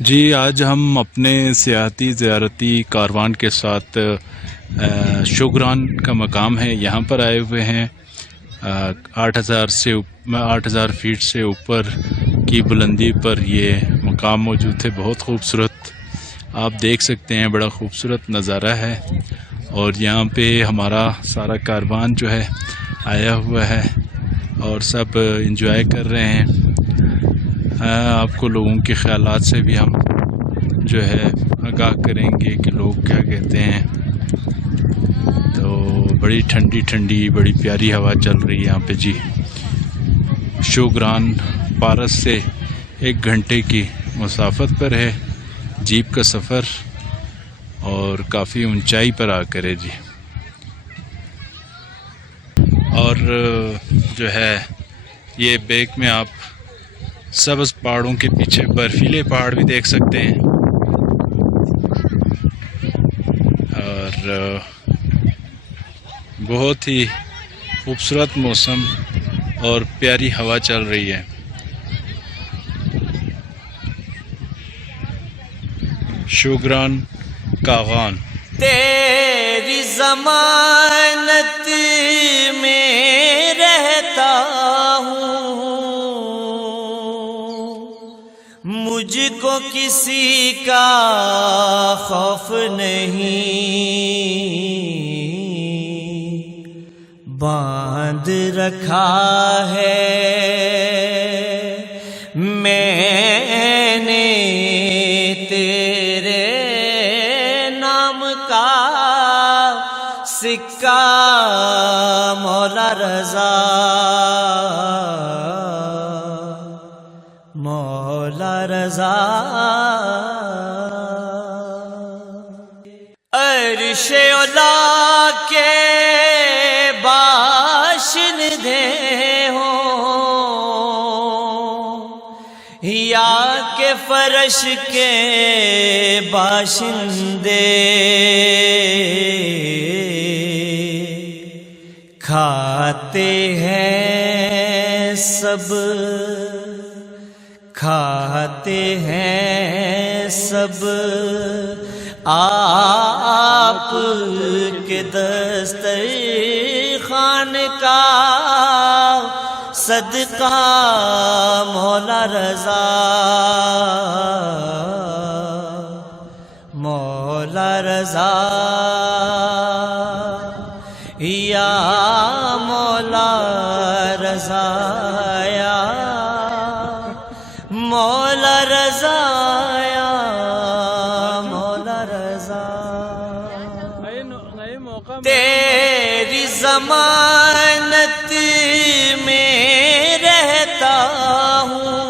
جی آج ہم اپنے سیاحتی زیارتی کاروان کے ساتھ شوگران کا مقام ہے یہاں پر آئے ہوئے ہیں۔ 8,000 فیٹ سے اوپر کی بلندی پر یہ مقام موجود ہے۔ بہت خوبصورت آپ دیکھ سکتے ہیں، بڑا خوبصورت نظارہ ہے، اور یہاں پہ ہمارا سارا کاروان جو ہے آیا ہوا ہے اور سب انجوائے کر رہے ہیں۔ آپ کو لوگوں کے خیالات سے بھی ہم جو ہے آگاہ کریں گے کہ لوگ کیا کہتے ہیں۔ تو بڑی ٹھنڈی بڑی پیاری ہوا چل رہی ہے یہاں پہ جی۔ شوگران پارس سے 1 گھنٹے کی مسافت پر ہے جیپ کا سفر، اور کافی اونچائی پر آ کر ہے جی۔ اور جو ہے یہ بیک میں آپ سبز پہاڑوں کے پیچھے برفیلے پہاڑ بھی دیکھ سکتے ہیں، اور بہت ہی خوبصورت موسم اور پیاری ہوا چل رہی ہے۔ شوگران کاغان تیری ضمانت میں رہتا ہوں، مجھ کو کسی کا خوف نہیں، باندھ رکھا ہے میں نے تیرے نام کا سکہ، مولا رضا مولا رضا۔ عرش اولا کے باشندے ہوں یا کہ فرش کے باشندے، کھاتے ہیں سب آپ کے دسترخوان کا صدقہ، مولا رضا مولا رضا، یا مولا رضا یا مولا رضا یا مولا رضا۔ تیری ضمانت میں رہتا ہوں،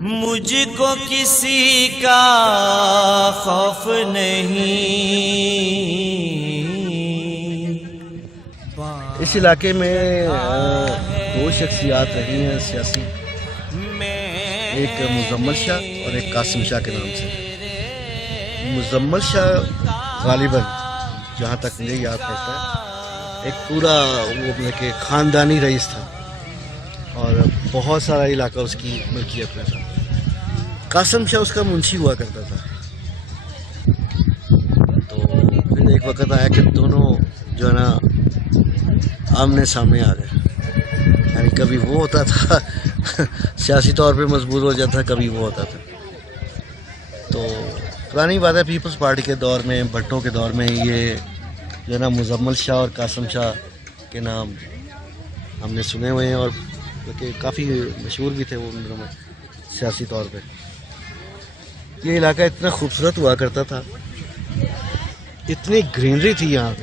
مجھ کو کسی کا خوف نہیں۔ اس علاقے میں 2 شخصیات رہی ہیں سیاسی، ایک مزمل شاہ اور ایک قاسم شاہ کے نام سے۔ مزمل شاہ غالباً جہاں تک مجھے یاد پڑتا ہے ایک پورا وہ کہ خاندانی رئیس تھا، اور بہت سارا علاقہ اس کی ملکیت میں تھا۔ قاسم شاہ اس کا منشی ہوا کرتا تھا۔ تو پھر ایک وقت آیا کہ دونوں جو ہے نا آمنے سامنے آ گئے، یعنی کبھی وہ ہوتا تھا سیاسی طور پہ مضبوط ہو جاتا، کبھی وہ ہوتا تھا۔ تو پرانی بات ہے، پیپلز پارٹی کے دور میں، بھٹو کے دور میں، یہ جو ہے نا مزمل شاہ اور قاسم شاہ کے نام ہم نے سنے ہوئے ہیں، اور کہ کافی مشہور بھی تھے وہ ان دنوں میں سیاسی طور پہ۔ یہ علاقہ اتنا خوبصورت ہوا کرتا تھا، اتنی گرینری تھی یہاں پہ۔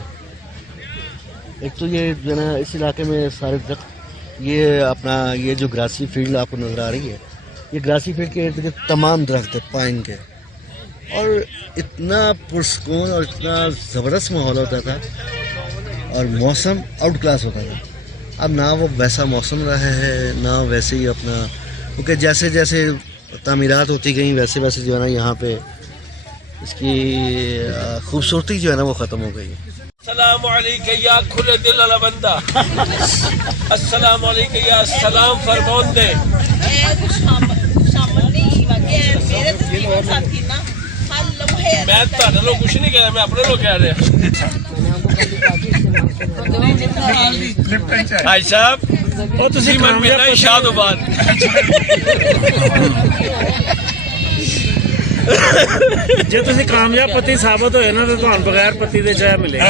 ایک تو یہ جو ہے نا اس علاقے میں سارے درخت، یہ اپنا یہ جو گراسی فیلڈ آپ کو نظر آ رہی ہے، یہ گراسی فیلڈ کے ارد گرد تمام درخت ہے پائن کے، اور اتنا پرسکون اور اتنا زبردست ماحول ہوتا تھا، اور موسم آؤٹ کلاس ہوتا تھا۔ اب نہ وہ ویسا موسم رہا ہے، نہ ویسے ہی اپنا، کیونکہ جیسے جیسے تعمیرات ہوتی گئیں ویسے ویسے جو ہے نا یہاں پہ اس کی خوبصورتی جو ہے نا وہ ختم ہو گئی ہے۔ السلام علیکہ یا کھلے دل والا بندہ، السلام علیکہ یا سلام فرمان دے، ਮੈਂ ਤੁਹਾਡੇ ਲੋਕ ਕੁਝ ਨਹੀਂ ਕਹਿ ਰਿਹਾ, ਮੈਂ ਆਪਣੇ ਲੋਕ ਕਹਿ ਰਿਹਾ। ਭਾਈ ਸਾਹਿਬ ਉਹ ਤੁਸੀਂ ਮੈਂ ਮਿਲਣਾ ਸ਼ਾਦੋਬਾਦ। ਜੇ ਤੁਸੀਂ ਕਾਮਯਾਬ ਪਤੀ ਸਾਬਤ ਹੋਏ ਨਾ ਤਾਂ ਤੁਹਾਨੂੰ ਬਗੈਰ ਪਤੀ ਦੇ ਚਾਹ ਮਿਲੇਗਾ।